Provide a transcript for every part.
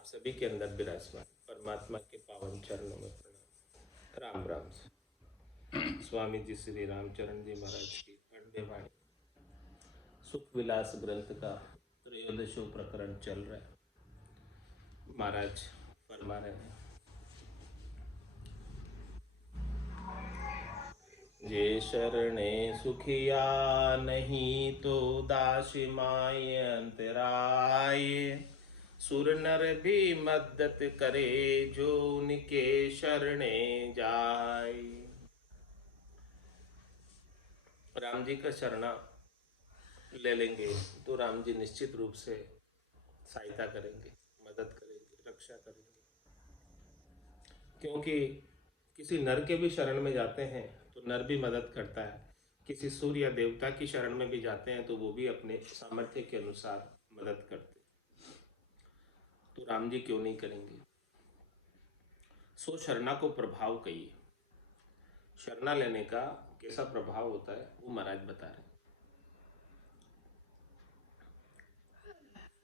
आप सभी के अंदर विराजमान परमात्मा के पावन चरणों में प्रणाम। राम राम। स्वामी जी श्री रामचरण जी महाराज की अण्य वाणी सुख विलास ग्रंथ का त्रयोदशो प्रकरण चल रहा है। महाराज फरमा रहे हैं, जे शरणे सुखिया नहीं तो दासी माय अंतराय, सुर नर भी मदद करे जो उनके शरणे जाय। राम जी का शरणा ले लेंगे तो राम जी निश्चित रूप से सहायता करेंगे, मदद करेंगे, रक्षा करेंगे। क्योंकि किसी नर के भी शरण में जाते हैं तो नर भी मदद करता है, किसी सूर्य या देवता की शरण में भी जाते हैं तो वो भी अपने सामर्थ्य के अनुसार मदद करते हैं। तो राम जी क्यों नहीं करेंगे। सो शरणा को प्रभाव कहिए। शरणा लेने का कैसा प्रभाव होता है वो महाराज बता रहे हैं।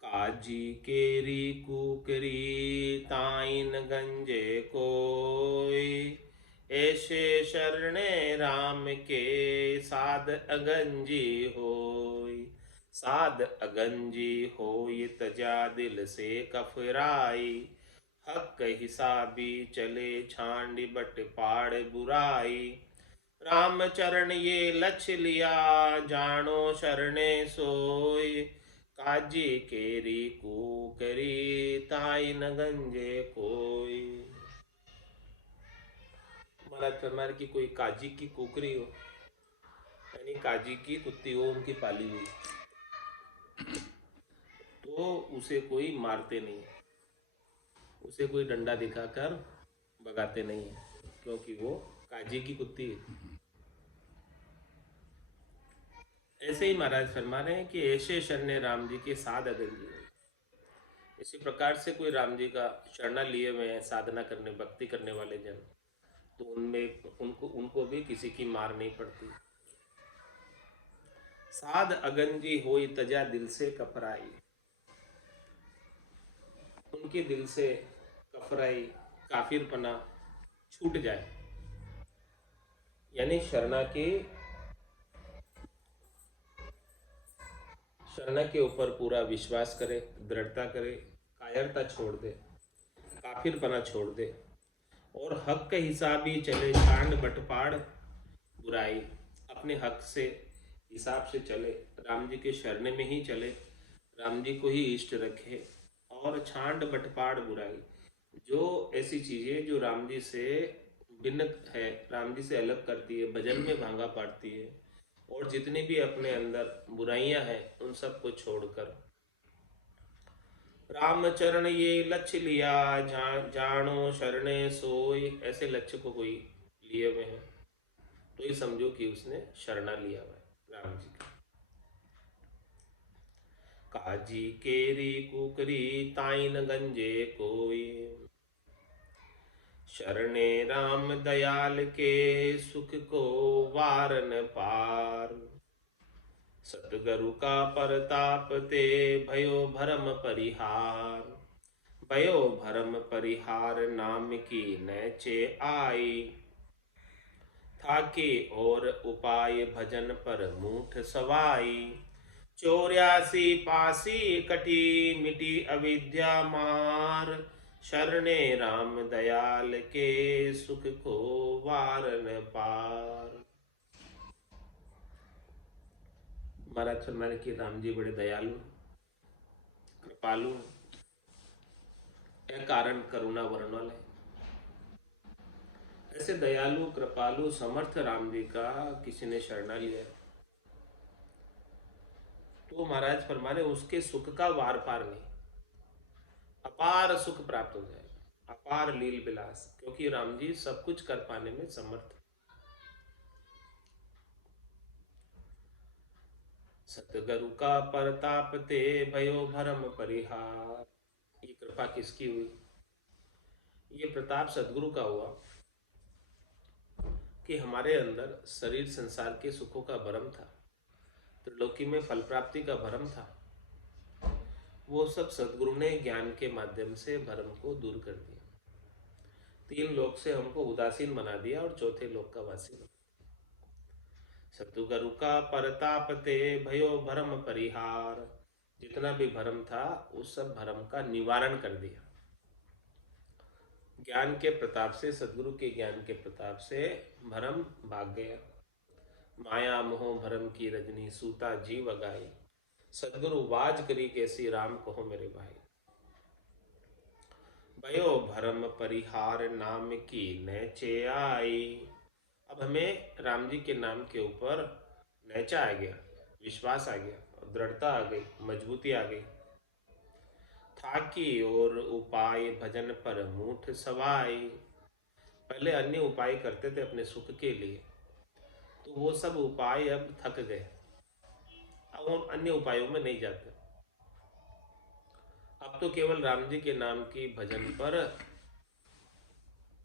काजी केरी कुकरी ताइन गंजे कोई, ऐसे शरणे राम के साध अगंजी होई। साध अगंजी होई तजा दिल से कफराई, हक हिसाबी चले छांडी बट पाड़ बुराई। राम चरण ये लक्ष्य लिया जानो शरणे सोई, काजी केरी कुकरी ताई न गंजे कोई। महाराज फरमाए कि कोई काजी की कुकरी हो, यानी काजी की कुत्ती हो उनकी पाली हुई, तो उसे कोई मारते नहीं, उसे कोई डंडा दिखाकर भगाते नहीं है, क्योंकि वो काजी की कुत्ती है। ऐसे ही महाराज फरमा रहे हैं कि ऐसे शरणे राम जी के साध अगंजी हो। इसी प्रकार से कोई राम जी का शरणा लिए हुए हैं साधना करने भक्ति करने वाले जन, तो उनमें उनको भी किसी की मार नहीं पड़ती। साध अगंजी होई तजा दिल से कफराई, उनके दिल से कफराई काफिरपना छूट जाए, यानी शरणा के ऊपर पूरा विश्वास करे, दृढ़ता करे, कायरता छोड़ दे, काफिरपना छोड़ दे और हक के हिसाब ही चले छांड बटपाड़ बुराई। अपने हक से हिसाब से चले, राम जी के शरण में ही चले, राम जी को ही इष्ट रखे और छांड बटपाड़ बुराई, जो ऐसी चीजें जो राम जी से भिन्न है, राम जी से अलग करती है, भजन में भांगा पाड़ती है, और जितनी भी अपने अंदर बुराइयां हैं उन सबको छोड़कर राम चरण ये लक्ष्य लिया जानो शरणे सोई, ऐसे लक्ष्य को कोई लिए हुए हैं तो ये समझो कि उसने शरणा लिया हुआ है राम जी का। काजी केरी कुकरी ताइन गंजे कोई, शरणे राम दयाल के सुख को वारन पार। सतगुरु का परताप ते भयो भरम परिहार, भयो भरम परिहार नाम की नैचे आई। थाके और उपाय भजन पर मूठ सवाई, 84 पासी कटी मिटी अविद्या मार। शरणे राम दयाल के सुख को वारन पार। महाराज फरमाने की राम जी बड़े दयालु कृपालु, कारण करुणा वरण वाले। ऐसे दयालु कृपालु समर्थ राम जी का किसी ने शरणा लिया तो महाराज फरमाने उसके सुख का वार पार नहीं, अपार सुख प्राप्त हो जाएगा, अपार लील विलास, क्योंकि राम जी सब कुछ कर पाने में समर्थ। सतगुरु का परताप ते भयो भरम परिहार। ये कृपा किसकी हुई? ये प्रताप सदगुरु का हुआ कि हमारे अंदर शरीर संसार के सुखों का भरम था, त्रिलोकी में फल प्राप्ति का भरम था, वो सब सदगुरु ने ज्ञान के माध्यम से भ्रम को दूर कर दिया। तीन लोक से हमको उदासीन बना दिया और चौथे लोक का वासी बना। सतगुरु का परताप ते भयो भरम परिहार, जितना भी भरम था उस सब भरम का निवारण कर दिया। ज्ञान के प्रताप से, सदगुरु के ज्ञान के प्रताप से भरम भाग गया। माया मोह भरम की रजनी सूता जीव गाई, सदगुरु वाज करी कैसी राम कहो मेरे भाई। भयो भरम परिहार नाम की नैचे आई। अब हमें राम जी के नाम के ऊपर नैचा आ गया, विश्वास आ गया, दृढ़ता आ गई, मजबूती आ गई। था कि और उपाय भजन पर मूठ सवाई। पहले अन्य उपाय करते थे अपने सुख के लिए, तो वो सब उपाय अब थक गए। अब हम अन्य उपायों में नहीं जाते। अब तो केवल राम जी के नाम की भजन पर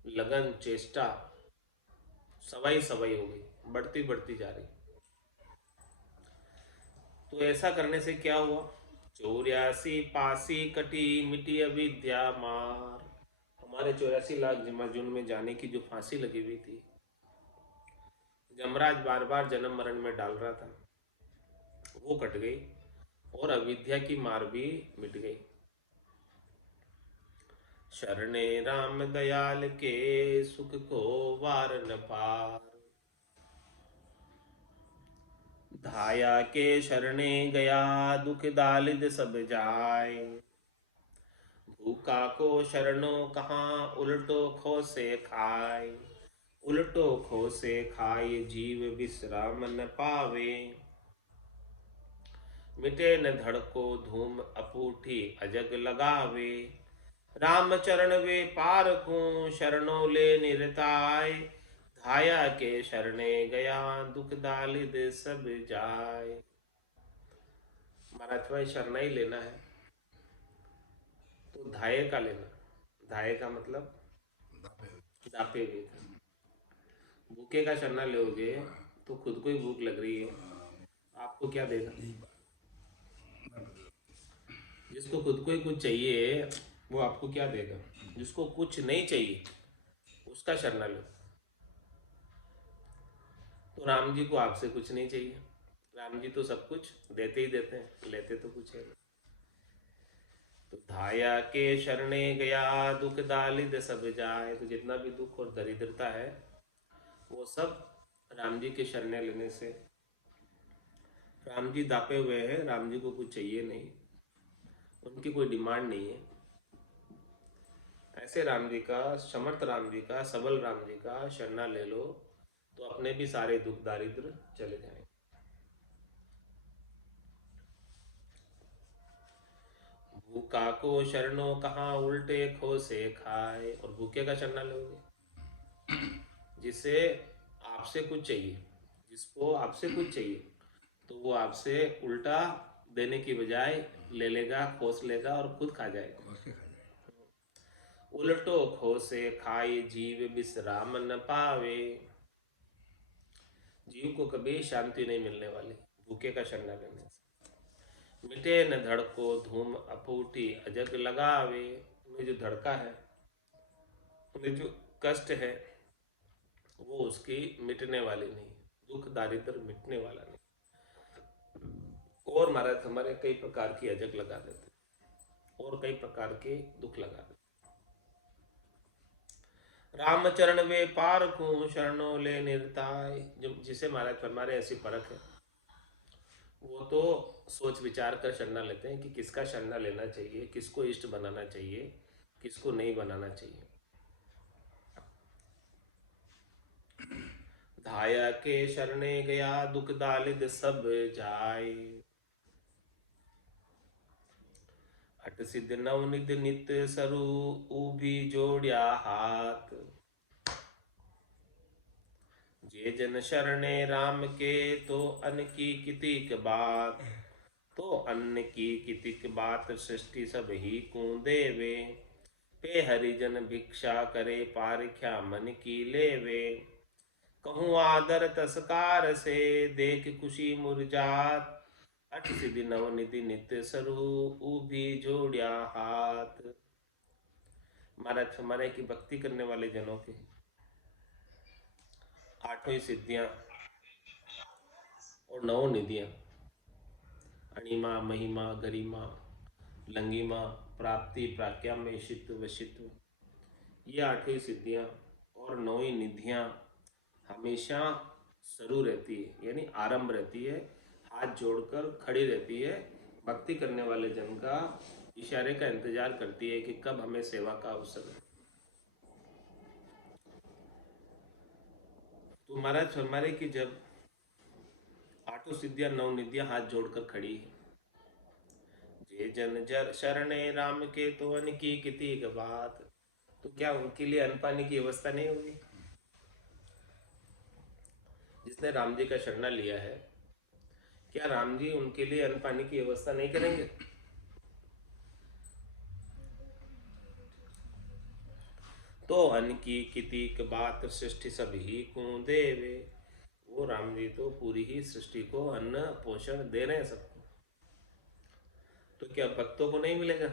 लगन, चेष्टा सवाई सवाई हो गई, बढ़ती बढ़ती जा रही। तो ऐसा करने से क्या हुआ? 84 पासी कटी मिटी अविद्या मार। हमारे 84 लाख जमाजुन में जाने की जो फांसी लगी हुई थी, जमराज बार बार जन्म मरण में डाल रहा था, वो कट गई और अविद्या की मार भी मिट गई। शरणे राम दयाल के सुख को वार न पार। धाया के शरणे गया दुख दालिद सब जाय। भूखा को शरणों कहाँ उल्टो खो से खाए। उल्टो खो से खाए जीव विश्राम न पावे। मिटे न धड़को धूम अपूठी अजग लगावे। राम चरण वे पार को शरणों ले निरताय। धाया के शरणे गया दुख दालिद सब जाय। महाराज भाई शरणा ही लेना है तो धाये का लेना। धाये का मतलब दापे हुए का। भूखे का शरणा लोगे तो खुद को ही भूख लग रही है, आपको क्या देगा? जिसको खुद को ही कुछ चाहिए वो आपको क्या देगा? जिसको कुछ नहीं चाहिए उसका शरणा लो। तो राम जी को आपसे कुछ नहीं चाहिए, राम जी तो सब कुछ देते ही देते हैं, लेते तो कुछ है। तो धाया के शरणे गया दुख दालिद सब जाए। तो जितना भी दुख और दरिद्रता है वो सब राम जी के शरणे लेने से। राम जी दापे हुए हैं, राम जी को कुछ चाहिए नहीं, उनकी कोई डिमांड नहीं है। ऐसे राम जी का, समर्थ राम जी का, सबल राम जी का शरणा ले लो तो अपने भी सारे दुख दारिद्र चले जाएंगे। भूखा को शरणों कहाँ उल्टे खो से खाए। और भूखे का शरणा लोगे जिसे आपसे कुछ चाहिए, जिसको आपसे कुछ चाहिए तो वो आपसे उल्टा देने की बजाय ले लेगा, खोस लेगा और खुद खा जाएगा। उल्टो खो से खाए जीव विश्राम न पावे। जीव को कभी शांति नहीं मिलने वाली भूखे का शरणा लेने से। मिटे न धड़को धूम अपूठी अजग लगावे। उन्हें जो धड़का है, उन्हें जो कष्ट है वो उसकी मिटने वाली नहीं, दुख दारिद्र मिटने वाला नहीं। और महाराज हमारे कई प्रकार की अजग लगा देते और कई प्रकार के दुख लगा देते। रामचरण वे पार को शरणों ले निर्ताय। जो जिसे महाराज फरमारे ऐसी परख है वो तो सोच विचार कर शरणा लेते हैं कि किसका शरणा लेना चाहिए, किसको इष्ट बनाना चाहिए, किसको नहीं बनाना चाहिए। धाया के शरणे गया दुख दालिद सब जाय। अट सिद्ध नवनिध नित सरु ऊभी जोड़िया हाथ। जे जन शरणे राम के तो अन्न की कितिक बात। तो अन्न की कितिक बात सृष्टि सब ही को देवे। पे हरिजन भिक्षा करे पारिख्या मन की लेवे। कहूँ आदर तस्कार से देख खुशी मुरझात। अठ सिद्धि नव निधि नित्य स्वरूप भी जोड़िया हाथ। महाराज हमारे की भक्ति करने वाले जनों के आठों ही सिद्धियां और नौ निधियां, अणिमा महिमा गरिमा लंगिमा प्राप्ति प्राज्ञामयिषित्व वशित्व, ये आठों ही सिद्धियां और नौ ही निधियां हमेशा शुरू रहती है, यानी आरंभ रहती है, हाथ जोड़कर खड़ी रहती है। भक्ति करने वाले जन का इशारे का इंतजार करती है कि कब हमें सेवा का अवसर है। तो महाराज फरमारे कि जब आठों सिद्धियां नौ निधियां हाथ जोड़कर खड़ी है, जे जन जर शरणे राम के तो अन्न की किति बात, तो क्या उनके लिए अन्न पानी की व्यवस्था नहीं होगी? जिसने राम जी का शरणा लिया है, क्या राम जी उनके लिए अन्न पानी की व्यवस्था नहीं करेंगे? तो अन्न की किति बात सृष्टि सब ही को देवे, वो राम जी तो पूरी ही सृष्टि को अन्न पोषण दे रहे हैं सबको, तो क्या भक्तों को नहीं मिलेगा?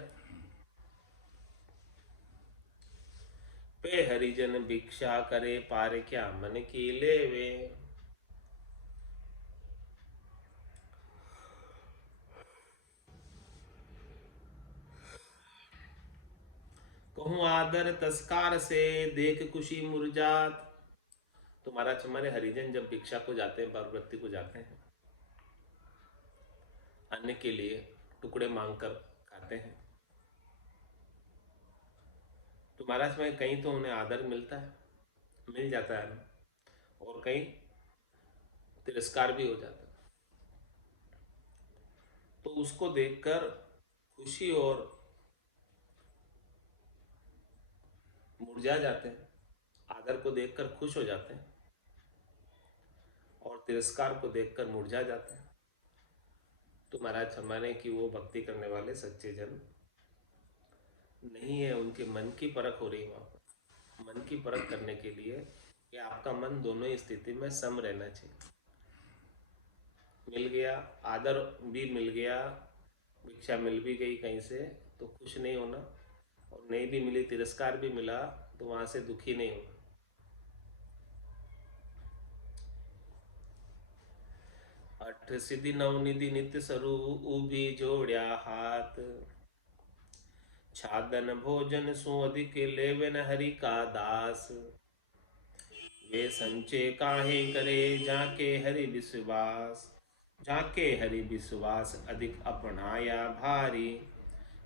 पे हरिजन भिक्षा करे पार क्या मन की लेवे, कहूँ आदर तस्कार से देख खुशी मुरझात। तो महाराज हमारे हरिजन जब भिक्षा को जाते हैं, परवृत्ति को जाते हैं, अन्न के लिए टुकड़े मांगकर खाते हैं, तो महाराज में कहीं तो उन्हें आदर मिलता है, मिल जाता है, और कहीं तिरस्कार भी हो जाता है। तो उसको देखकर खुशी और मुरझा जाते हैं, आदर को देखकर खुश हो जाते हैं और तिरस्कार को देखकर मुरझा जाते हैं। तो महाराज फरमाने कि वो भक्ति करने वाले सच्चे जन नहीं है, उनके मन की परख हो रही है। वहाँ पर मन की परख करने के लिए कि आपका मन दोनों ही स्थिति में सम रहना चाहिए। मिल गया आदर भी मिल गया, भिक्षा मिल भी गई कहीं से, तो खुश नहीं होना, और नहीं भी मिली, तिरस्कार भी मिला, तो वहां से दुखी नहीं होना। अठ सिद्धि नव निधि नित्य स्वरूप भी जोड़या हाथ, छादन भोजन सु अधिक लेवन हरि का दास, वे संचय काहे करे जाके हरि विश्वास, जाके हरि विश्वास अधिक अपनाया भारी,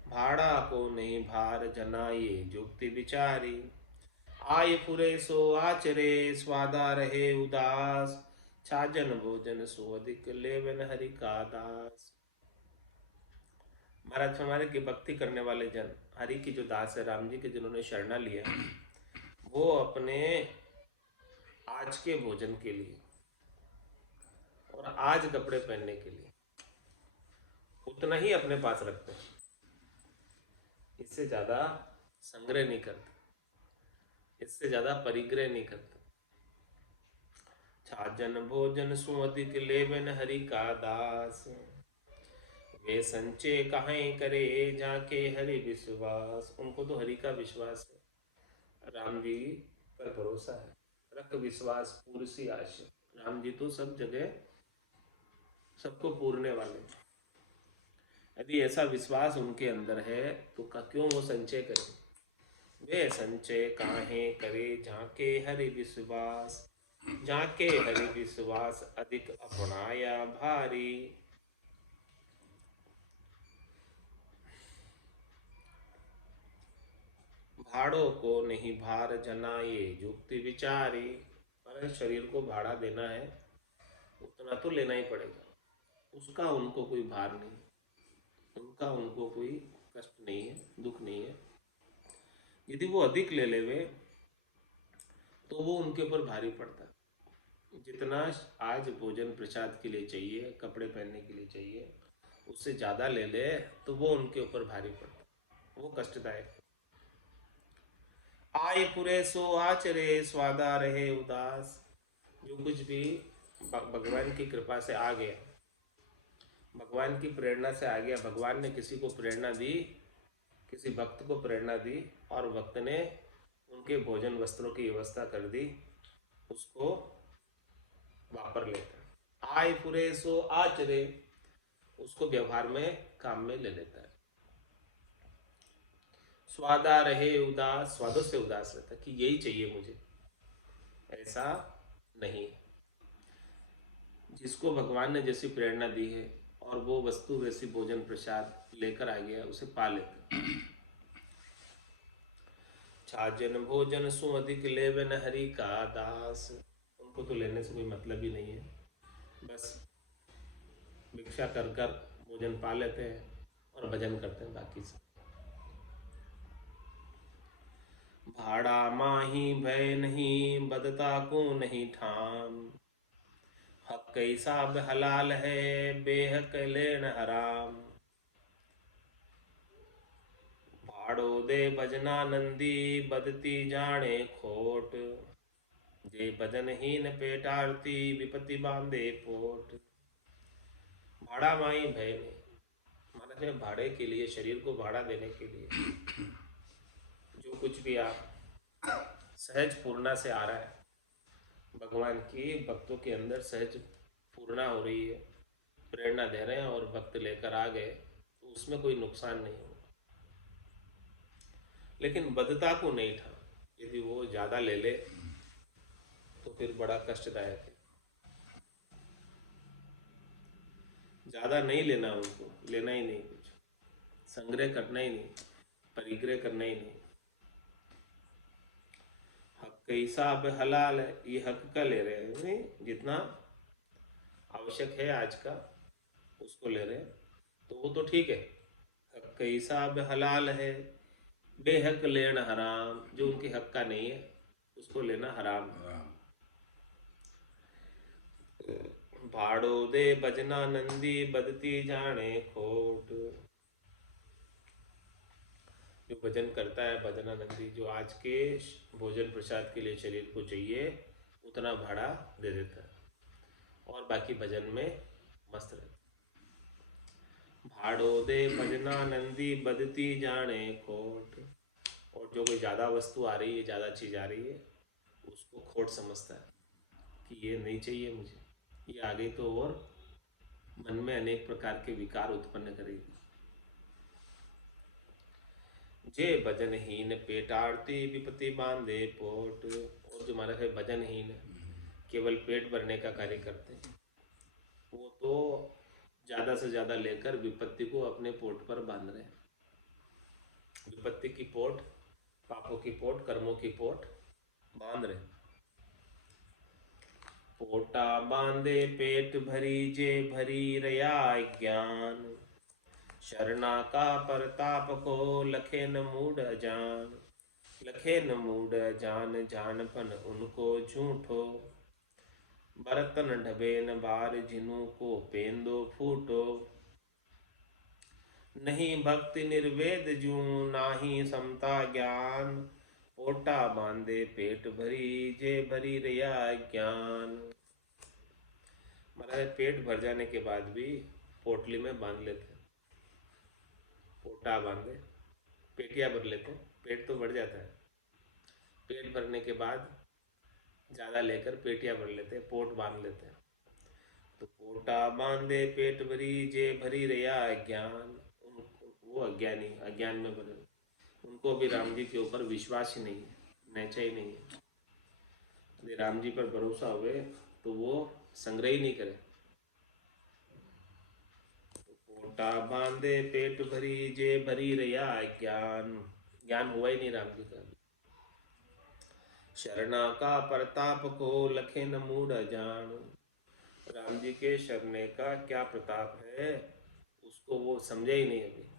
भाड़ा को नहीं भार जनाए जुक्ति विचारी, आय पुरे सो आचरे स्वादा रहे उदास, छाजन भोजन सो अधिक लेवन हरि का दास। महाराज हमारे की भक्ति करने वाले जन, हरि की जो दास है, राम जी के जिन्होंने शरणा लिया, वो अपने आज के भोजन के लिए और आज कपड़े पहनने के लिए उतना ही अपने पास रखते हैं, इससे ज्यादा संग्रह नहीं करते, इससे ज्यादा परिग्रह नहीं करते। छाजन भोजन सु अधिक लेवन हरि का दास, वे संचय कहाँ करे जाके हरि विश्वास, उनको तो हरि का विश्वास है, राम जी पर भरोसा है, रख विश्वास पूर्ण सी आशा। राम जी तो सब जगह सबको पूरने वाले, यदि ऐसा विश्वास उनके अंदर है तो क्यों वो संचय करें? वे संचय काहे करे जाके हरि विश्वास, जाके हरि विश्वास अधिक अपनाया भारी, भाड़ों को नहीं भार जनाए युक्ति विचारी। पर शरीर को भाड़ा देना है, उतना तो लेना ही पड़ेगा, उसका उनको कोई भार नहीं, उनका उनको कोई कष्ट नहीं है, दुख नहीं है। यदि वो अधिक ले लेवे तो वो उनके ऊपर भारी पड़ता है। जितना आज भोजन प्रसाद के लिए चाहिए, कपड़े पहनने के लिए चाहिए, उससे ज़्यादा ले ले तो वो उनके ऊपर भारी पड़ता, वो कष्टदायक। आय पुरे सो आचरे स्वादा रहे उदास, जो कुछ भी भगवान की कृपा से आ गया भगवान की प्रेरणा से आ गया। भगवान ने किसी को प्रेरणा दी, किसी भक्त को प्रेरणा दी, और भक्त ने उनके भोजन वस्त्रों की व्यवस्था कर दी, उसको वापर लेता है। आय पुरे सो आचरे, उसको व्यवहार में काम में ले लेता है। स्वादा रहे उदास, स्वादों से उदास रहता है कि यही चाहिए मुझे, ऐसा नहीं। जिसको भगवान ने जैसी प्रेरणा दी है और वो वस्तु वैसी भोजन प्रसाद लेकर आ गया, उसे पा लेते। छाजन भोजन सु अधिक लेवे न हरि का दास, उनको तो लेने से कोई मतलब ही नहीं है, बस भिक्षा कर कर भोजन पा लेते हैं और भजन करते हैं बाकी से। भाड़ा माही भय नहीं, बदता को नहीं ठान, हक कैसा हलाल है, बेहक लेन हराम। भाड़ो दे भजना नंदी, बदती जाने खोट, जे भजनहीन पेट आरती, विपत्ति बांधे पोट। भाड़ा माही भय नहीं, माने भाड़े के लिए, शरीर को भाड़ा देने के लिए जो कुछ भी आप सहज पूर्णा से आ रहा है, भगवान की भक्तों के अंदर सहज पूर्णा हो रही है, प्रेरणा दे रहे हैं और भक्त लेकर आ गए, तो उसमें कोई नुकसान नहीं होगा। लेकिन बद्धता को नहीं था, यदि वो ज़्यादा ले ले तो फिर बड़ा कष्टदायक है। ज़्यादा नहीं लेना, उनको लेना ही नहीं, कुछ संग्रह करना ही नहीं, परिग्रह करना ही नहीं। हक के हिसाब हलाल है, ये हक का ले रहे हैं, नहीं जितना आवश्यक है आज का उसको ले रहे हैं, तो वो तो ठीक है। हक के हिसाब हलाल है, बेहक लेना हराम, जो उनके हक का नहीं है उसको लेना हराम। भाड़ो दे भजना नंदी, बदती जाने खोट। जो भजन करता है भजनानंदी, जो आज के भोजन प्रसाद के लिए शरीर को चाहिए उतना भाड़ा दे देता है और बाकी भजन में मस्त रहता है। भाड़ो दे भजना नंदी, बदती जाने खोट। और जो कोई ज़्यादा वस्तु आ रही है, ज़्यादा चीज़ आ रही है, उसको खोट समझता है कि ये नहीं चाहिए मुझे, ये आ गई तो और मन में अनेक प्रकार के विकार उत्पन्न करेगी। जे भजनहीन पेट आरती, विपत्ति बांधे पोट। और जो हमारे है भजनहीन, केवल पेट भरने का कार्य करते हैं, वो तो ज़्यादा से ज़्यादा लेकर विपत्ति को अपने पोट पर बांध रहे हैं। विपत्ति की पोट, पापों की पोट, कर्मों की पोट बांध रहे हैं। पोटा बांधे पेट भरी, जे भरी रया ज्ञान, शरणा का परताप को लखे न मूड जान। लखे न मूड जान, जानपन उनको झूठो, बरतन ढबे न बार, जिनु को पेंदो फूटो। नहीं भक्ति निर्वेद जू, नाही समता ज्ञान, पोटा बांधे पेट भरी, जे भरी रया ज्ञान। महाराज पेट भर जाने के बाद भी पोटली में बांध लेते, पोटा बांधे, पेटिया भर लेते, पेट तो बढ़ जाता है। पेट भरने के बाद ज़्यादा लेकर पेटिया भर लेते, पोट बांध लेते हैं। तो पोटा बांधे पेट भरी, जे भरी रया ज्ञान। वो अज्ञानी, अज्ञान में भरे, उनको भी राम जी के ऊपर विश्वास ही नहीं है, नेचा ही नहीं है। यदि राम जी पर भरोसा हुए तो वो संग्रह ही नहीं करे। तो पोटा बांधे पेट भरी, जे भरी रया ज्ञान, ज्ञान हुआ ही नहीं राम जी का। शरणा का प्रताप को लखे न मूढ़ जान। राम जी के शरणे का क्या प्रताप है, उसको वो समझे ही नहीं अभी।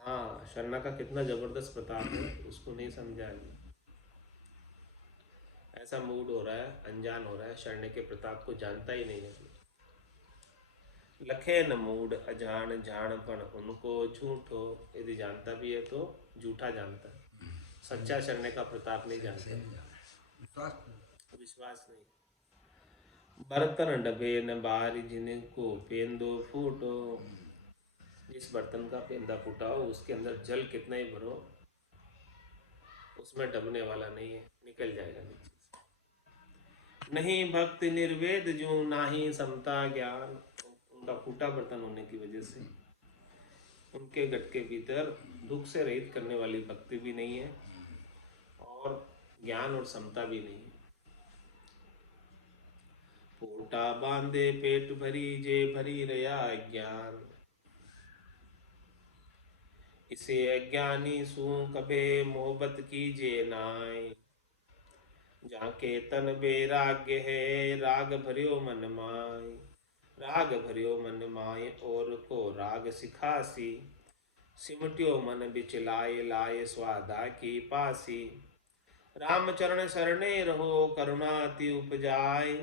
हाँ, शरणा का कितना जबरदस्त प्रताप है, उसको नहीं समझा अभी। ऐसा मूड हो रहा है, अनजान हो रहा है, शरणे के प्रताप को जानता ही नहीं है। लखे न मूड अजान, जान उनको झूठो। यदि जानता भी है तो झूठा जानता है, सच्चा शरणे का प्रताप नहीं जानता, विश्वास नहीं। बर्तन डबे न बारी जिनको पेंदो फूटो। जिस बर्तन का पेंदा फूटा हो उसके अंदर जल कितना ही भरो उसमें डबने वाला नहीं है, निकल जाएगा नीचे से। नहीं भक्ति निर्वेद जो नाही समता ज्ञान। उनका फूटा बर्तन होने की वजह से उनके गट के भीतर दुख से रहित करने वाली भक्ति भी नहीं है और ज्ञान और समता भी नहीं है। पोटा बांधे पेट भरी जे भरी रया ज्ञान। इसे अज्ञानी सू कबे मोहब्बत कीजे नाय। जाके तन बेराग्य है राग भरियो मन माय। राग भरियो मन माय और को राग सिखासी। सिमटियो मन बिच लाए लाए स्वादा की पासी। रामचरण शरणे रहो करुणाति उपजाय।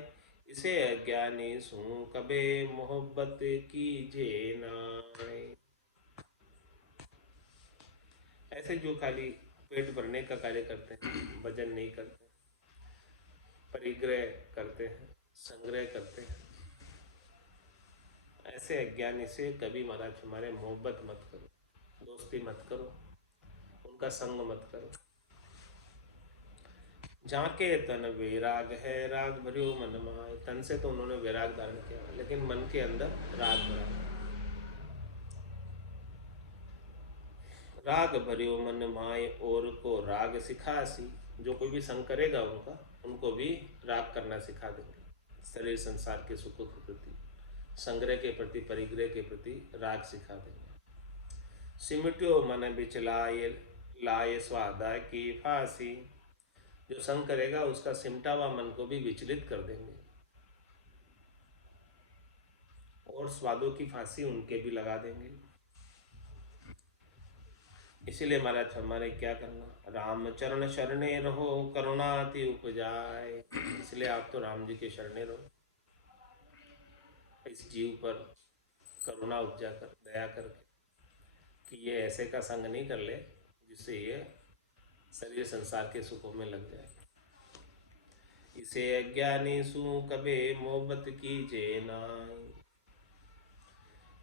इसे अज्ञानी सू कबे मोहब्बत कीजे नाय। ऐसे जो खाली पेट भरने का कार्य करते हैं, भजन नहीं करते, परिग्रह करते हैं, संग्रह करते हैं, ऐसे अज्ञानी से कभी महाराज हमारे मोहब्बत मत करो, दोस्ती मत करो, उनका संग मत करो। झांके तन वैराग है राग भरियो मन माय। तन से तो उन्होंने वैराग धारण किया लेकिन मन के अंदर राग भरा। राग भरियो मन माय और को राग सिखासी। जो कोई भी संग करेगा उनको भी राग करना सिखा देंगे। शरीर संसार के सुखों के प्रति, संग्रह के प्रति, परिग्रह के प्रति राग सिखा देंगे। सिमटियो मन बिच लाए लाए स्वादा की फांसी। जो संग करेगा उसका सिमटा हुआ मन को भी विचलित कर देंगे और स्वादों की फांसी उनके भी लगा देंगे। इसीलिए महाराज हमारे क्या करना, रामचरण शरणे रहो करुणाति उपजाए। इसलिए आप तो राम जी के शरणे रहो, इस जीव पर करुणा उपजा कर, दया करके कि ये ऐसे का संग नहीं कर ले जिससे ये शरीर संसार के सुखों में लग जाए। इसे अज्ञानी सू कबे मोहब्बत कीजे नाय।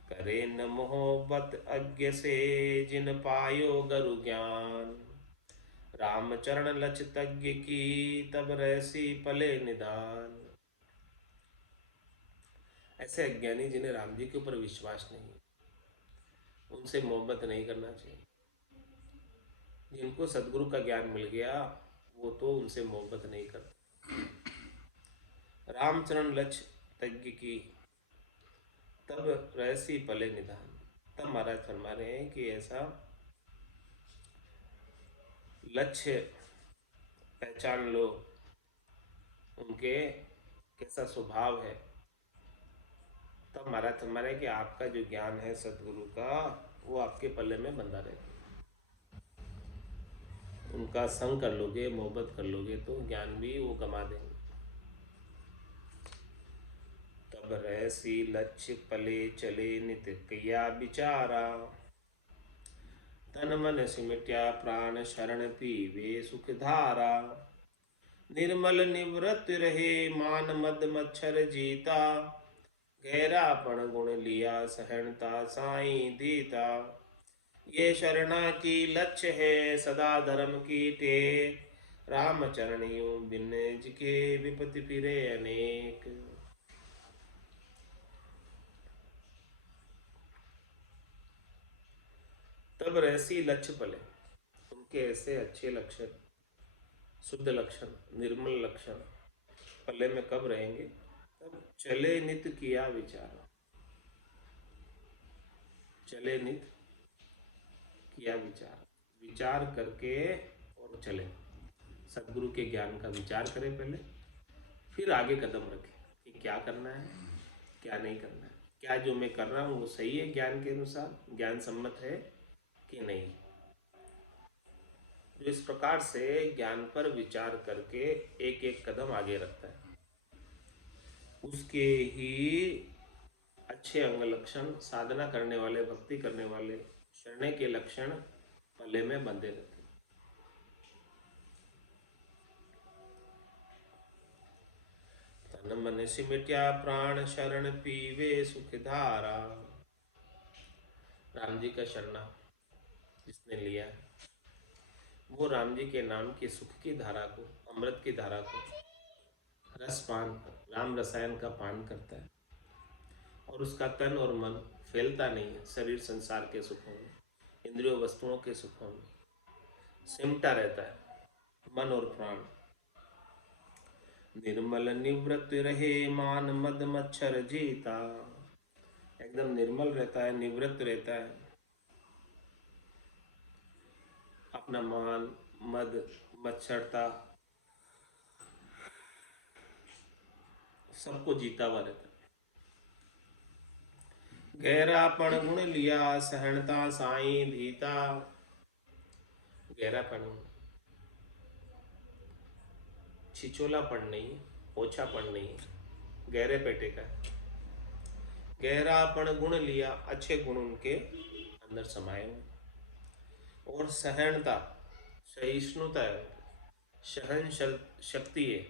करे न मोहब्बत अज्ञ से जिन पायो गुरु ज्ञान। रामचरण लच तज्ञ की तब रहसी पले निदान। ऐसे अज्ञानी जिन्हें राम जी के ऊपर विश्वास नहीं, उनसे मोहब्बत नहीं करना चाहिए। जिनको सदगुरु का ज्ञान मिल गया वो तो उनसे मोहब्बत नहीं करते। रामचरण लक्ष्य तज्ञ की तब रहसी पले निदान। तब महाराज फरमा रहे हैं कि ऐसा लक्ष्य पहचान लो, उनके कैसा स्वभाव है। तब महाराज फरमा रहे हैं कि आपका जो ज्ञान है सदगुरु का वो आपके पल्ले में बंधा रहेगा। उनका संग कर लोगे, मोहब्बत कर लोगे तो ज्ञान भी वो गमा देंगे। तब रहसी लक्ष्य पले चले नित किया विचारा। तन मन सिमट्या प्राण शरण पीवे सुख धारा। निर्मल निवृत्त रहे मान मद मच्छर जीता। गहरापन गुण लिया सहनता साई दीता। ये शरणा की लक्ष्य है सदा धर्म की टेक। राम चरणियों बिन जिके विपत्ति फिरे अनेक। तब रहसी लक्ष्य पले, उनके ऐसे अच्छे लक्षण, शुद्ध लक्षण, निर्मल लक्षण पल्ले में कब रहेंगे, तब चले नित किया विचार। चले नित किया विचार, विचार करके और चले। सदगुरु के ज्ञान का विचार करें पहले, फिर आगे कदम रखें कि क्या करना है, क्या नहीं करना है, क्या जो मैं कर रहा हूँ वो सही है, ज्ञान के अनुसार ज्ञान सम्मत है कि नहीं। जो इस प्रकार से ज्ञान पर विचार करके एक एक कदम आगे रखता है, उसके ही अच्छे अंग लक्षण, साधना करने वाले, भक्ति करने वाले शरणे के लक्षण पल्ले में बंधे रहते। तन मन सिमट्या प्राण शरण पीवे सुख धारा। राम जी का शरणा जिसने लिया वो राम जी के नाम की सुख की धारा को, अमृत की धारा को, रसपान, राम रसायन का पान करता है और उसका तन और मन फैलता नहीं है शरीर संसार के सुखों में, इंद्रियों वस्तुओं के सुखों में, सिमटा रहता है मन और प्राण। निर्मल निवृत्त रहे मान मद मच्छर जीता, एकदम निर्मल रहता है, निवृत्त रहता है, अपना मान मद मच्छरता सबको जीता हुआ रहता है। गहरापन गुण लिया सहनता साई धीता। गहरापन, छिचोलापन नहीं, ओछापन नहीं, गहरे पेटे का। गहरापन गुण लिया, अच्छे गुण उनके अंदर समाये हुए, और सहनता, सहिष्णुता है, सहन शक्ति है,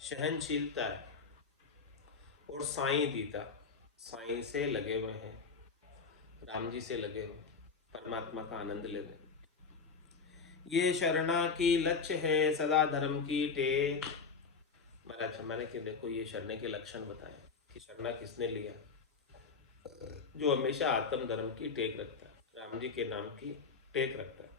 सहनशीलता है, और साई दीता, साई से लगे हुए हैं, राम जी से लगे हुए, परमात्मा का आनंद ले रहे। ये शरणा की लक्ष्य है सदा धर्म की टेक। महाराज हमारे के देखो ये शरणे के लक्षण बताए कि शरणा किसने लिया, जो हमेशा आत्म धर्म की टेक रखता है, राम जी के नाम की टेक रखता है।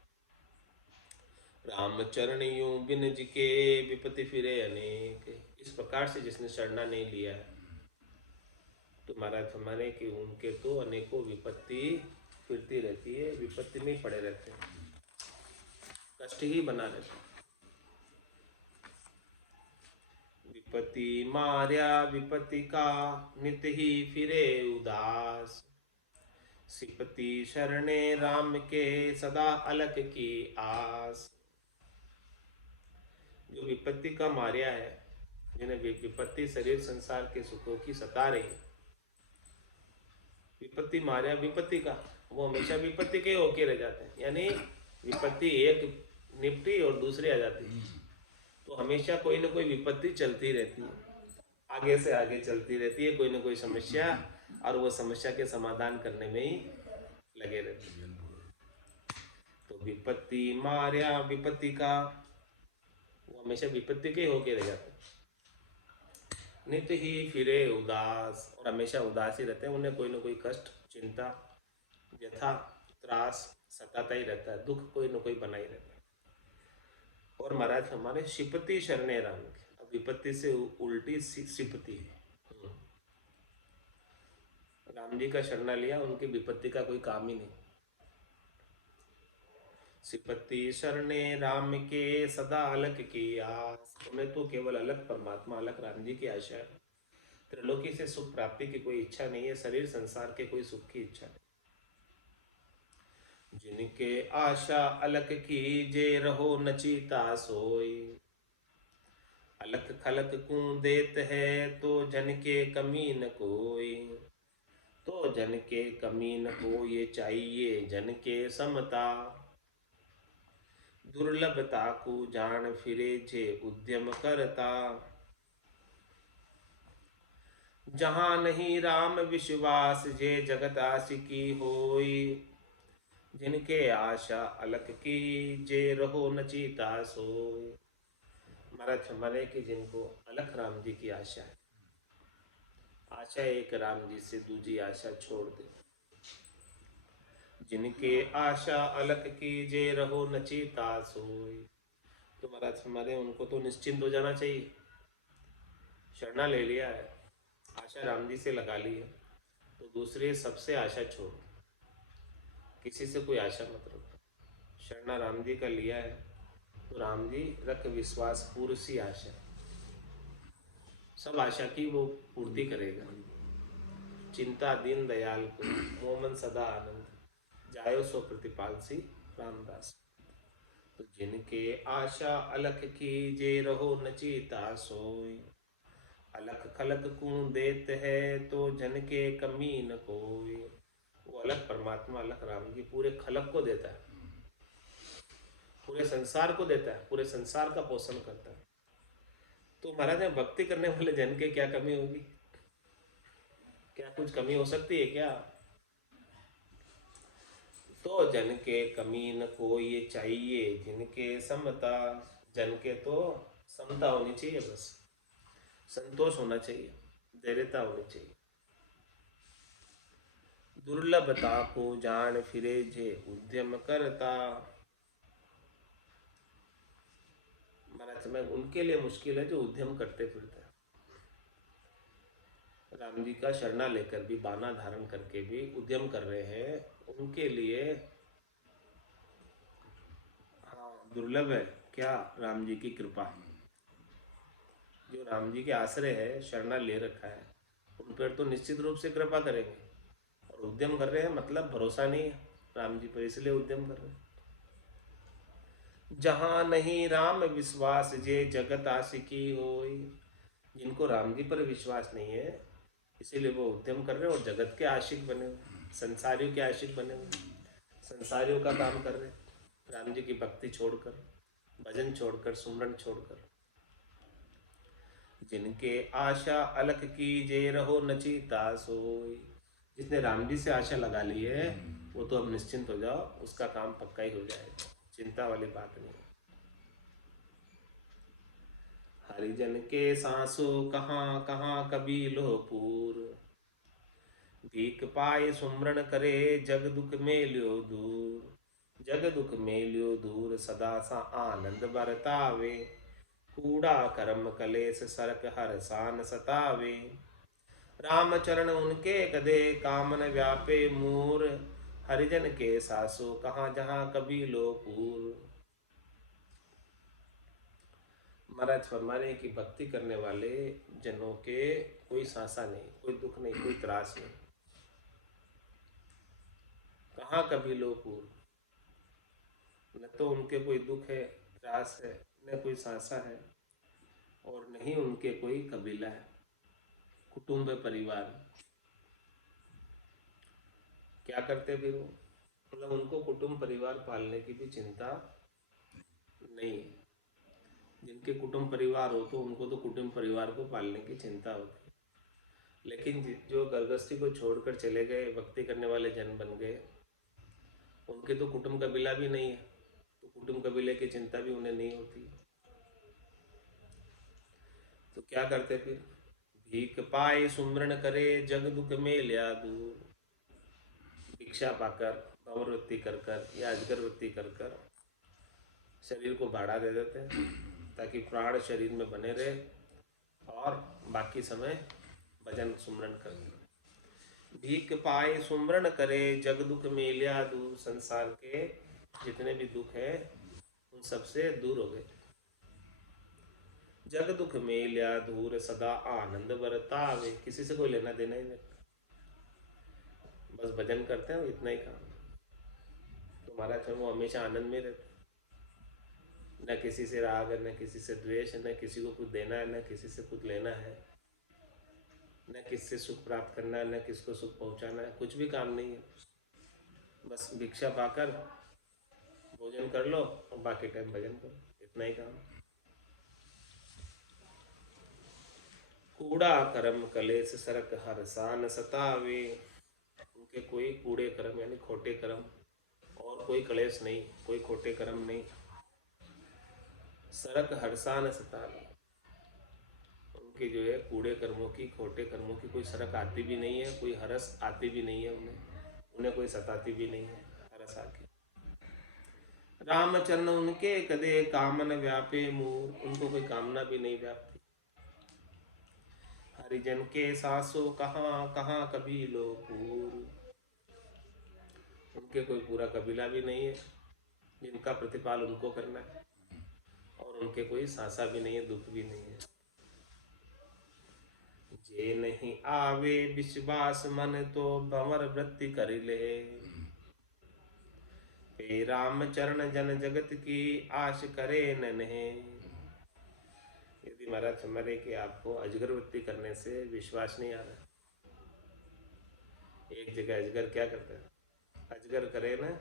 राम चरण यूं बिन जिके विपत्ति फिरे अनेक। इस प्रकार से जिसने शरणा नहीं लिया है तो महाराज हमारे कि उनके तो अनेकों विपत्ति फिरती रहती है, विपत्ति में पड़े रहते हैं, कष्ट ही बना रहता है। विपत्ति मार्या विपत्ति का नित ही फिरे उदास, सिपति शरणे राम के सदा अलग की आस। जो विपत्ति का मार्या है, जिन्हें विपत्ति शरीर संसार के सुखों की सता रही, विपत्ति मार्या विपत्ति का, वो हमेशा विपत्ति के होके रह जाते हैं, यानी विपत्ति एक निपटी और दूसरी आ जाती है, तो हमेशा कोई ना कोई विपत्ति चलती रहती है, आगे से आगे चलती रहती है, कोई ना कोई समस्या, और वो समस्या के समाधान करने में ही लगे रहते हैं। तो विपत्ति मार्या विपत्ति का, वो हमेशा विपत्ति के होके रह जाते हैं। नित्य ही फिरे उदास, और हमेशा उदास ही रहते हैं, उन्हें कोई ना कोई कष्ट, चिंता, व्यथा, त्रास सताता ही रहता है, दुख कोई ना कोई बना ही रहता है। और महाराज हमारे शिपति शरणे राम के, अब विपत्ति से उल्टी सिपति है। राम जी का शरणा लिया, उनकी विपत्ति का कोई काम ही नहीं। सिपति शरणे राम के सदा अलग की आस, उन्हें तो केवल अलग परमात्मा, अलग राम जी की आशा है, त्रिलोकी से सुख प्राप्ति की कोई इच्छा नहीं है, शरीर संसार के कोई सुख की इच्छा नहीं। जिनके आशा अलग की जे रहो नचीता सोई, अलख खलक कू देत है तो जन के कमी न कोई, तो जन के कमी न को ये चाहिए जन के समता, दुर्लभता को जान फिरे जे उद्यम करता, जहां नहीं राम विश्वास जे जगत आशिकी होई, जिनके आशा अलख की जे रहो नचीता सोई। महाराज हमारे कि जिनको अलख राम जी की आशा है, आशा एक राम जी से दूसरी आशा छोड़ दे, जिनके आशा अलख की जे रहो नचीता सोई, तो महाराज हमारे उनको तो निश्चिंत हो जाना चाहिए, शरणा ले लिया है, आशा राम जी से लगा ली है, तो दूसरे सबसे आशा छोड़, किसी से कोई आशा मत रखो, शरणा राम जी का लिया है तो राम जी रख विश्वास पूर्ण सी आशा, सब आशा की वो पूर्ति करेगा। चिंता दीन दयाल को मोमन सदा आनंद, जायो सो प्रतिपाल सी रामदास। तो जिनके आशा अलख की जे रहो नचीता सोई, अलख खलक कू देत है तो जन के कमी न कोई। वो अलग परमात्मा, अलग राम जी पूरे खलक को देता है, पूरे संसार को देता है, पूरे संसार का पोषण करता है, तो महाराज में भक्ति करने वाले जन के क्या कमी होगी? क्या कुछ कमी हो सकती है क्या? तो जन के कमी न को ये चाहिए, जिनके समता। जन के तो समता होनी चाहिए, बस संतोष होना चाहिए, धैर्यता होनी चाहिए। दुर्लभता को जान फिरे जे उद्यम करता। महाराज में उनके लिए मुश्किल है जो उद्यम करते फिरते हैं। राम जी का शरणा लेकर भी, बाना धारण करके भी उद्यम कर रहे हैं, उनके लिए हाँ दुर्लभ है। क्या? राम जी की कृपा। जो राम जी के आश्रय है, शरणा ले रखा है, उन पर तो निश्चित रूप से कृपा करेंगे। और उद्यम कर रहे हैं मतलब भरोसा नहीं है राम जी पर, इसलिए उद्यम कर रहे हैं। जहां नहीं राम विश्वास जे जगत आशिकी होई। जिनको राम जी पर विश्वास नहीं है, इसीलिए वो उद्यम कर रहे हैं और जगत के आशिक बने हुए, संसारियों के आशिक बने हुए, संसारियों का काम कर रहे हैं। राम जी की भक्ति छोड़कर, भजन छोड़कर, सुमरन छोड़कर। जिनके आशा अलख की जे रहो नचिता सोई। जिसने राम जी से आशा लगा ली है, वो तो अब निश्चिंत हो जाओ, उसका काम पक्का ही हो जाएगा, चिंता वाली बात नहीं। हरिजन के सांसो कहाँ कहाँ कबीलो पूर। भीख पाए सुमरन करे जग दुख मेल्यो दूर। जग दुख मेल्यो दूर सदा सा आनंद बरतावे। कूड़ा कर्म कलेस सरक हर सान सतावे। राम चरण उनके कदे कामन व्यापे मूर। हरिजन के सासो कहाँ जहाँ कबीलो पूर। महाराज फरमा रहे कि भक्ति करने वाले जनों के कोई सासा नहीं, कोई दुख नहीं, कोई त्रास नहीं। कहाँ कबीलो पूर। न तो उनके कोई दुख है, त्रास है, न कोई सासा है, और नहीं उनके कोई कबीला है, कुटुंब परिवार। क्या करते फिर वो? मतलब उनको कुटुंब परिवार पालने की भी चिंता नहीं है। जिनके कुटुंब परिवार हो तो उनको तो कुटुंब परिवार को पालने की चिंता होती है, लेकिन जो गृहस्थी को छोड़कर चले गए, भक्ति करने वाले जन बन गए, उनके तो कुटुंब कबीला भी नहीं है, तो कुटुंब कबीले की चिंता भी उन्हें नहीं होती। तो क्या करते फिर? भीख पाए सुमरन करे जग दुख में लिया दूर। भिक्षा पाकर, भंवरवृत्ति कर कर या अजगर वृत्ति कर कर शरीर को भाड़ा दे देते हैं, ताकि प्राण शरीर में बने रहे और बाकी समय भजन सुमरन कर। भीख पाए सुमरन करे जग दुख में लिया दूर। संसार के जितने भी दुख है उन सबसे दूर हो गए। जग दुख में लिया दूर सदा आनंद बरतावे। किसी से कोई लेना देना ही नहीं, बस भजन करते हैं, इतना ही काम। तो महाराज वो हमेशा आनंद में रहते, न किसी से राग है, न किसी से द्वेष है, न किसी को कुछ देना है, न किसी से कुछ लेना है, न किससे सुख प्राप्त करना है, न किसको सुख पहुंचाना है, कुछ भी काम नहीं है। बस भिक्षा पाकर भोजन कर लो और बाकी टाइम भजन करो, इतना ही काम। कूड़ा कर्म कलेश सरक हर सान सतावे। उनके कोई कूड़े कर्म यानी खोटे कर्म और कोई कलेश नहीं, कोई खोटे कर्म नहीं। सरक हरसान सतावे। उनके जो है कूड़े कर्मों की, खोटे कर्मों की कोई सरक आती भी नहीं है, कोई हरस आती भी नहीं है उन्हें कोई सताती भी नहीं है हरस आके। रामचरण उनके कदे कामन व्यापे मूर। उनको कोई कामना भी नहीं व्यापती। हरिजन के सासो कहाँ कहाँ कबीलो पूर। उनके कोई पूरा कबीला भी नहीं है जिनका प्रतिपाल उनको करना है, और उनके कोई सासा भी नहीं है, दुख भी नहीं है। जे नहीं आवे विश्वास मन तो भंवर वृत्ति कर ले। पे राम चरण जन जगत की आश करे नन्हे। यदि महाराज समझे कि आपको अजगर वृत्ति करने से विश्वास नहीं आ रहा, एक जगह अजगर क्या करता है? अजगर करे न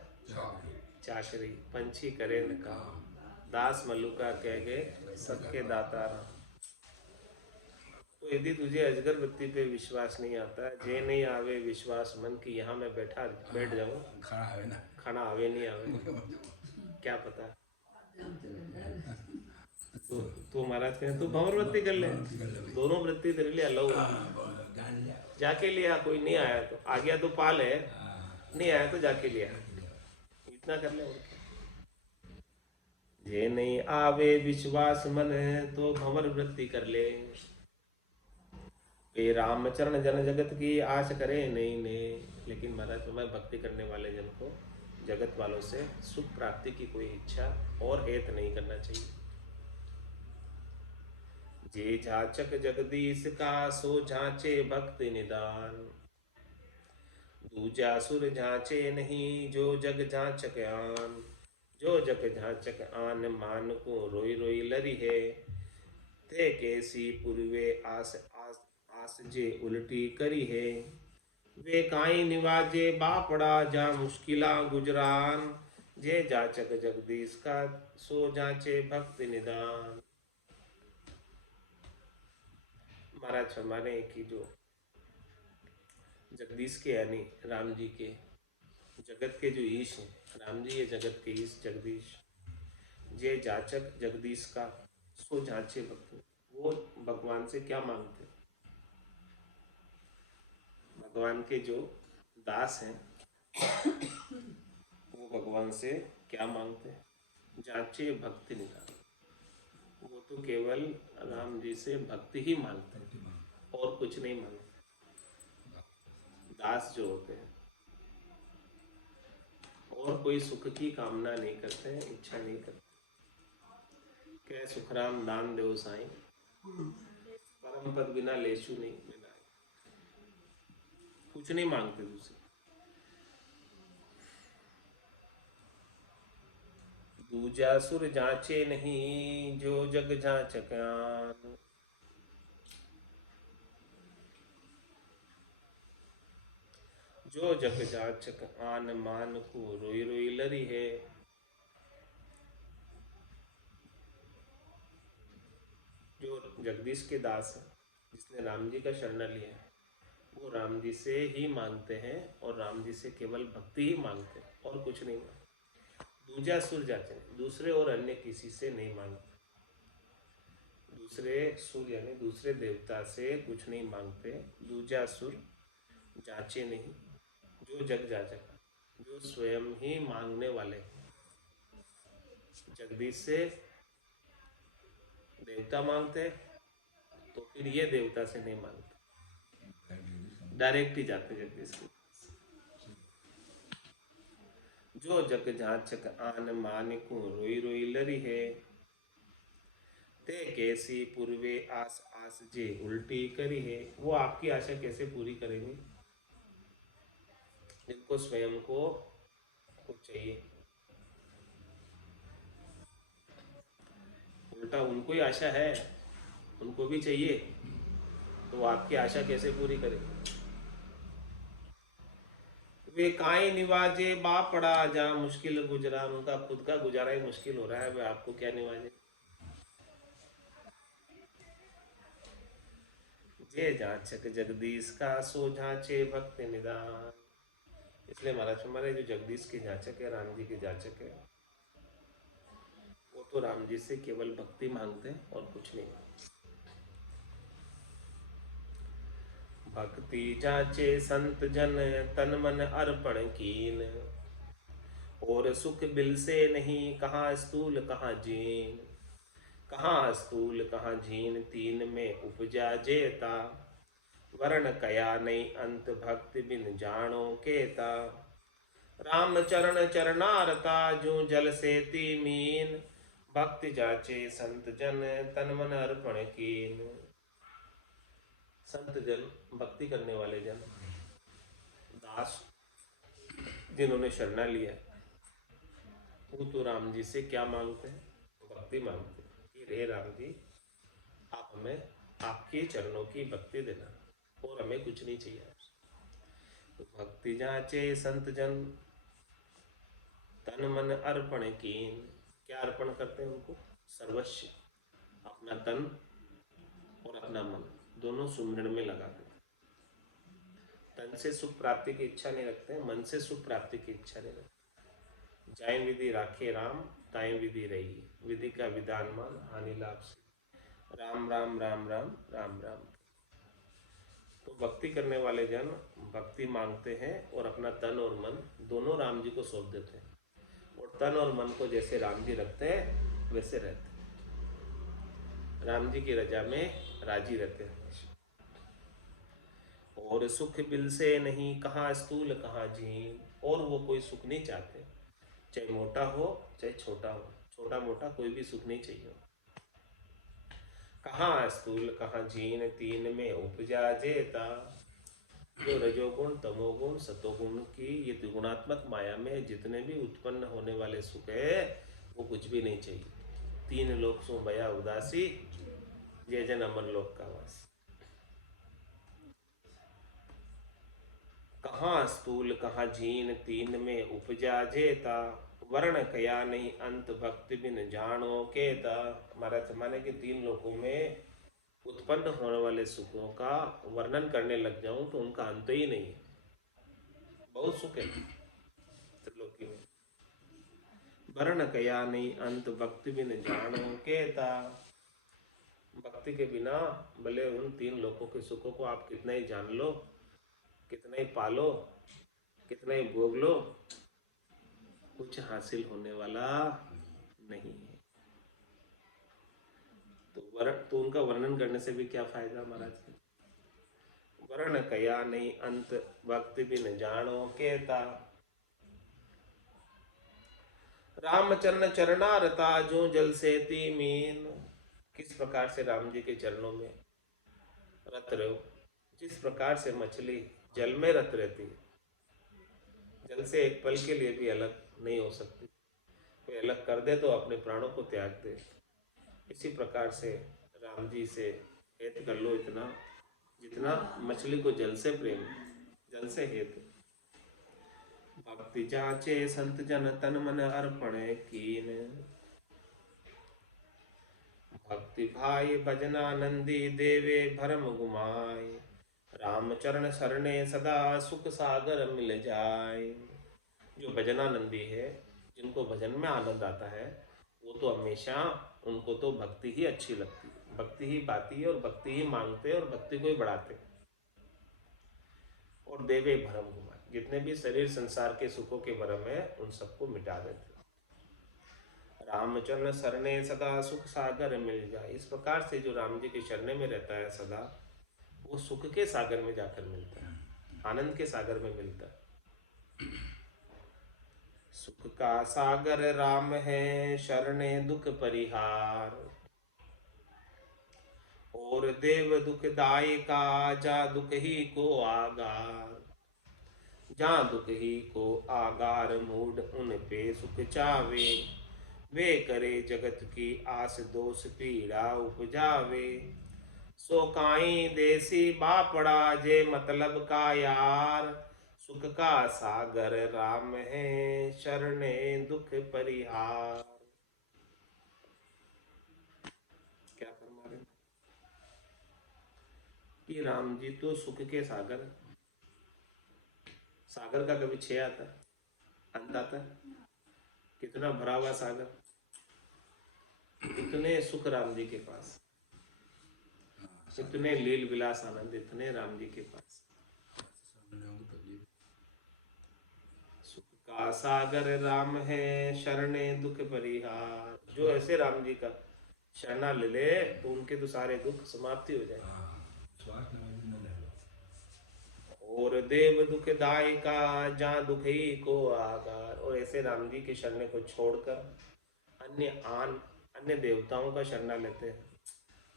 चाकरी, पंछी करे न काम, दास मल्लुका कह गए सबके दाता राम। तो यदि तुझे अजगर वृत्ति पे विश्वास नहीं आता, जे नहीं आवे विश्वास मन की यहाँ मैं बैठ जाऊं, खाना आवे नहीं आवे क्या पता। तो तू महाराज कहें तू भंवर वृत्ति कर ले, दोनों वृत्ति तेरे लिए अलाउ है। जाके लिया, कोई नहीं आया तो आ गया तो पाल है, नहीं आया तो जाके लिया, इतना कर ले। जे नहीं आवे विश्वास मन तो भंवर वृत्ति कर ले, ये रामचरण जन जगत की आश करे नहीं ने। लेकिन महाराज मैं भक्ति करने वाले जन को जगत वालों से सुख प्राप्ति की कोई इच्छा और हेत नहीं करना चाहिए। जे जाचक जगदीश का सो जांचे भक्ति निदान, दूजा सुर जांचे नहीं जो जग जांचक आन। जो जग जांचक आन मान को रोई रोई लरी है, ते कैसी पूर्वे आस आस आस जे उल्टी करी है। वे काई निवाजे बापड़ा जा मुश्किला गुजरान, जे जाचक जगदीश का सो जांचे भक्ति निदान। महाराज फरमाने की जो जगदीश के यानी राम जी के, जगत के जो ईश हैं, राम जी ये जगत के ईश जगदीश, जे जाचक जगदीश का सो जांचे भक्ति, वो भगवान से क्या मांगते, भगवान के जो दास हैं वो भगवान से क्या मांगते हैं, जांचे भक्ति निदान, वो तो केवल राम जी से भक्ति ही मांगते हैं और कुछ नहीं मांगते। दास जो होते हैं और कोई सुख की कामना नहीं करते हैं, इच्छा नहीं करते। कह सुखराम दान देव साईं, परम पद बिना लेशु नहीं मिला, कुछ नहीं मांगते दूसरे। दूजा सुर जांचे नहीं जो जग जांचक आन, जो जग जांचक आन मान को रोई रोई लरी है। जो जगदीश के दास है, जिसने राम जी का शरण लिया है, वो राम जी से ही मांगते हैं और राम जी से केवल भक्ति ही मांगते हैं और कुछ नहीं मांगते। दूजा सुर जाते हैं, दूसरे और अन्य किसी से नहीं मांगते। दूसरे सुर यानी दूसरे देवता से कुछ नहीं मांगते। दूजा सुर जांचे नहीं जो जग जाचक, जो स्वयं ही मांगने वाले। जगदीश से देवता मांगते तो फिर ये देवता से नहीं मांगते, डायरेक्ट ही जाते जगदीश के। जो जग जांचक आन मान को रोई रोई लरी है, ते कैसी पूर्वे आस आस जे उल्टी करी है। वो आपकी आशा कैसे पूरी करेंगे जिनको स्वयं को कुछ चाहिए, उल्टा उनको ही आशा है, उनको भी चाहिए, तो वो आपकी आशा कैसे पूरी करेंगे। वे काई निवाजे बापड़ा जा मुश्किल गुजरा, उनका खुद का गुजारा ही मुश्किल हो रहा है, वे आपको क्या निवाजे। जे जांचक जगदीश का सो जांचे भक्ति निदान। इसलिए महाराज हमारे जो जगदीश के जांचक है, राम जी के जांचक है, वो तो राम जी से केवल भक्ति मांगते हैं और कुछ नहीं मांगते। भक्ति जाचे संत जन तन मन अर्पण कीन, और सुख बिल से नहीं कहाँ स्थूल कहाँ जीन। कहाँ स्थूल कहाँ जीन तीन में उपजा जेता, वर्ण कया नहीं अंत भक्ति बिन जानो केता। राम चरण चरणारता जो जल से मीन, भक्ति जाचे संत जन तन मन अर्पण कीन। संत जन, भक्ति करने वाले जन, दास जिन्होंने शरणा लिया, वो तो राम जी से क्या मांगते हैं, भक्ति मांगते हैं कि रे राम जी आप हमें आपके चरणों की भक्ति देना और हमें कुछ नहीं चाहिए आपसे। तो भक्ति जाचे संत जन तन मन अर्पण कीन, क्या अर्पण करते हैं उनको, सर्वस्व, अपना तन और अपना मन दोनों सुमिरन में लगा देते। तन से सुख प्राप्ति की इच्छा नहीं रखते, मन से सुख प्राप्ति की इच्छा नहीं रखते। जाय विधि राखे राम, ताय विधि रही, विधि का विधान मान, हानि लाभ से। राम राम राम राम राम राम। तो भक्ति करने वाले जन भक्ति मांगते हैं और अपना तन और मन दोनों राम जी को सौंप देते हैं, और तन और मन को जैसे राम जी रखते हैं वैसे रहते हैं, राम जी की रजा में राजी रहते हैं। और सुख बिल से नहीं, कहाँ स्थूल कहाँ जीन। और वो कोई सुख नहीं चाहते, चाहे मोटा हो चाहे छोटा हो, छोटा मोटा कोई भी सुख नहीं चाहिए। कहाँ स्थूल कहाँ जीन, तीन में उपजा जेता। जो रजोगुण तमोगुण सतोगुण की ये त्रिगुणात्मक माया में जितने भी उत्पन्न होने वाले सुख है वो कुछ भी नहीं चाहिए। तीन लोक सो बया उदासी, जय जन अमर लोक का वास। कहाँ स्थूल कहाँ जीन, तीन में उपजा जेता। वर्ण कया नहीं अंत, भक्ति बिन जानो केता। महाराज माने कि तीन लोकों में उत्पन्न होने वाले सुखों का वर्णन करने लग जाऊं तो उनका अंत ही नहीं है। बहुत सुख है त्रिलोकी में। वर्ण कया नहीं अंत, भक्ति बिन जानो केता। भक्ति के बिना भले उन तीन लोकों के सुखों को आप कितना ही जान लो, कितना ही पालो, कितना ही भोग लो, कुछ हासिल होने वाला नहीं है। तो उनका वर्णन करने से भी क्या फायदा महाराज। वर्ण कया नहीं अंत, भक्ति बिन जानो केता। रामचरण चरणारता, जो जल से ती मीन। किस प्रकार से राम जी के चरणों में रत रहो, जिस प्रकार से मछली जल में रत रहती है, जल से एक पल के लिए भी अलग नहीं हो सकती, कोई अलग कर दे तो अपने प्राणों को त्याग दे। इसी प्रकार से राम जी से हेत कर लो इतना जितना मछली को जल से प्रेम, जल से हेत। भक्ति जाचे संत जन, तन मन अर्पण कीन। भक्ति भाई भजनानंदी, देवे भरम गुमाय। राम चरण शरणे सदा, सुख सागर मिल जाए। जो भजनानंदी है, जिनको भजन में आनंद आता है, वो तो हमेशा उनको तो भक्ति ही अच्छी लगती है, भक्ति ही पाती है और भक्ति ही मांगते हैं और भक्ति को ही बढ़ाते हैं। और देवे भरम गुमाए, जितने भी शरीर संसार के सुखों के भरम है उन सबको मिटा देते। रामचरण शरणे सदा, सुख सागर मिल जाए। इस प्रकार से जो राम जी के शरणे में रहता है सदा, वो सुख के सागर में जाकर मिलता है, आनंद के सागर में मिलता है। सुख का सागर राम है, शरणे दुख परिहार। और देव दुख दाई का, जा दुख ही को आगार। जा दुख ही को आगार, मूड उन पे सुख चावे। वे करे जगत की आस, दोष पीड़ा उपजावे। सो काई देसी बापड़ा, जे मतलब का यार। सुख का सागर राम है, शरणे दुख परिहार। क्या फरमा रहे कि राम जी तो सुख के सागर, सागर का कभी छे आता है, अंत आता है? कितना भरा हुआ सागर, इतने सुख राम जी के पास, इतने लील विलास आनंद इतने राम जी के पास। सुख का सागर राम है, शरणे दुख परिहार। जो ऐसे राम जी का शरणा ले ले तो उनके तो सारे दुख समाप्ति हो जाए। और देव दुख दाय का, जहाँ दुख ही को आगार। और ऐसे राम जी के शरण को छोड़कर अन्य देवताओं का शरणा लेते हैं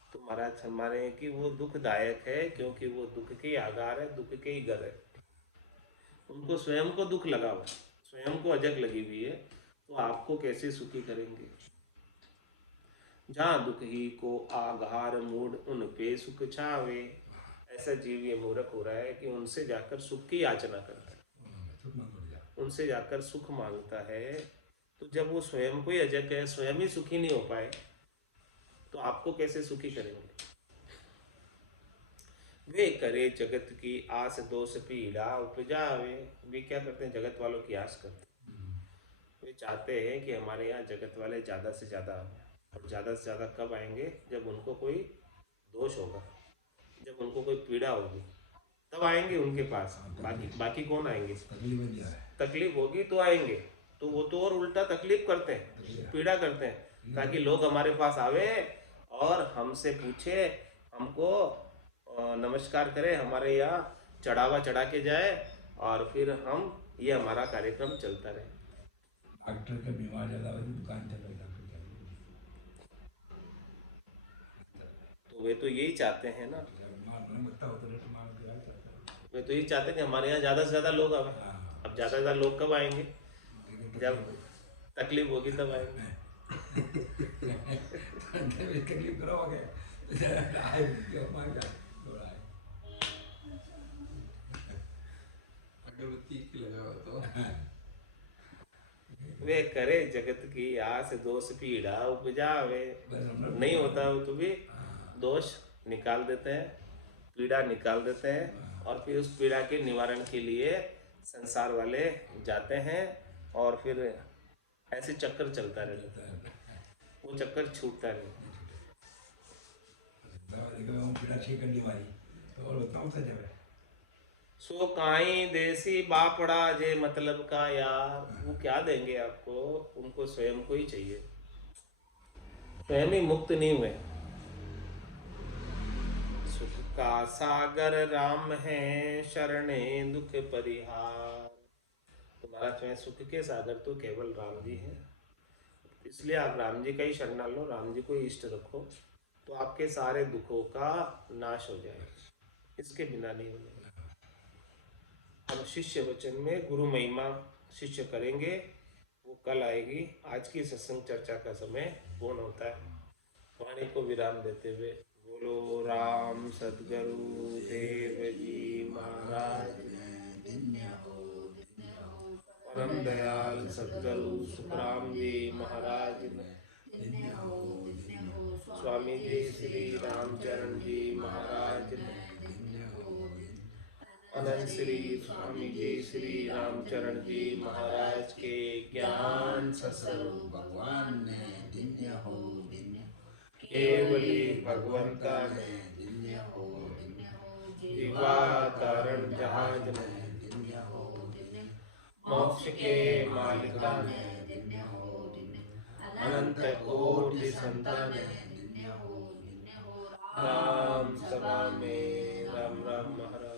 तो महाराज हमारे कि वो दुखदायक है, क्योंकि वो दुख के आगार है, दुख के ही घर है। उनको स्वयं को दुख लगा हुआ, स्वयं को अजक लगी हुई है, तो आपको कैसे सुखी करेंगे। जहाँ दुख ही को आगार, मूड उन पे सुख छावे। ऐसा जीव ये मूर्ख हो रहा है कि उनसे जाकर सुख की याचना करता है, उनसे जाकर सुख मांगता है। तो जब वो स्वयं को ही अजक है, स्वयं ही सुखी नहीं हो पाए, तो आपको कैसे सुखी करेंगे। वे करे जगत की आस दोष पीड़ा उपजावे। वे क्या करते हैं, जगत वालों की आस करते हैं। वे चाहते हैं कि हमारे यहाँ जगत वाले ज़्यादा से ज़्यादा आए, और ज़्यादा से ज़्यादा कब आएंगे, जब उनको कोई दोष होगा, जब उनको कोई पीड़ा होगी, तब आएंगे उनके पास। बाकी बाकी कौन आएंगे, तकलीफ होगी तो आएंगे। तो वो तो और उल्टा तकलीफ करते हैं, पीड़ा करते हैं, ताकि लोग हमारे पास आवे और हमसे पूछे, हमको नमस्कार करे, हमारे यहाँ चढ़ावा चढ़ा के जाए, और फिर हम ये हमारा कार्यक्रम चलता रहे। डॉक्टर का बीमार ज़्यादा हो तो दुकान चल रही डॉक्टर क्या तो वे तो यही चाहते हैं ना, वे तो यही चाहते हैं कि हमारे यहाँ ज़्यादा से ज़्यादा लोग आवे। अब ज़्यादा से ज़्यादा लोग कब आएंगे, जब तकलीफ होगी तब आएंगे। तकलीफ करोगे अगरबत्ती लगाओ तो वे करे जगत की आस दोष पीड़ा उपजावे। नहीं होता हो तो भी दोष निकाल देते हैं, पीड़ा निकाल देते हैं, और फिर उस पीड़ा के निवारण के लिए संसार वाले जाते हैं, और फिर ऐसे चक्कर चलता रहता है, वो चक्कर छूटता नहीं। सो काई देसी बापड़ा जे मतलब का यार, वो क्या देंगे आपको, उनको स्वयं को ही चाहिए, स्वयं ही मुक्त नहीं हुए। सुख का सागर राम है, शरणे दुख परिहार। तुम्हारा स्वयं सुख के सागर तो केवल राम जी हैं, इसलिए आप राम जी का ही शरण लो, राम जी को ही इष्ट रखो, तो आपके सारे दुखों का नाश हो जाएगा, इसके बिना नहीं होगा। हम शिष्य वचन में गुरु महिमा शिष्य करेंगे, वो कल आएगी। आज की सत्संग चर्चा का समय पूर्ण होता है। वाणी को विराम देते हुए बोलो राम सद्गुरु देव जी महाराज, परम दयाल सद्गुरु सुखराम जी महाराज, स्वामी जी श्री रामचरण जी महाराज, अनंत श्री स्वामी जी श्री रामचरण जी महाराज के ज्ञान सत्संग भगवान ने धन्य हो केवली भगवंता ने जीवा तारण जहाज ने, मोक्ष के मालिका ने, अनंत कोटि संतान ने, राम सभा में राम राम महाराज।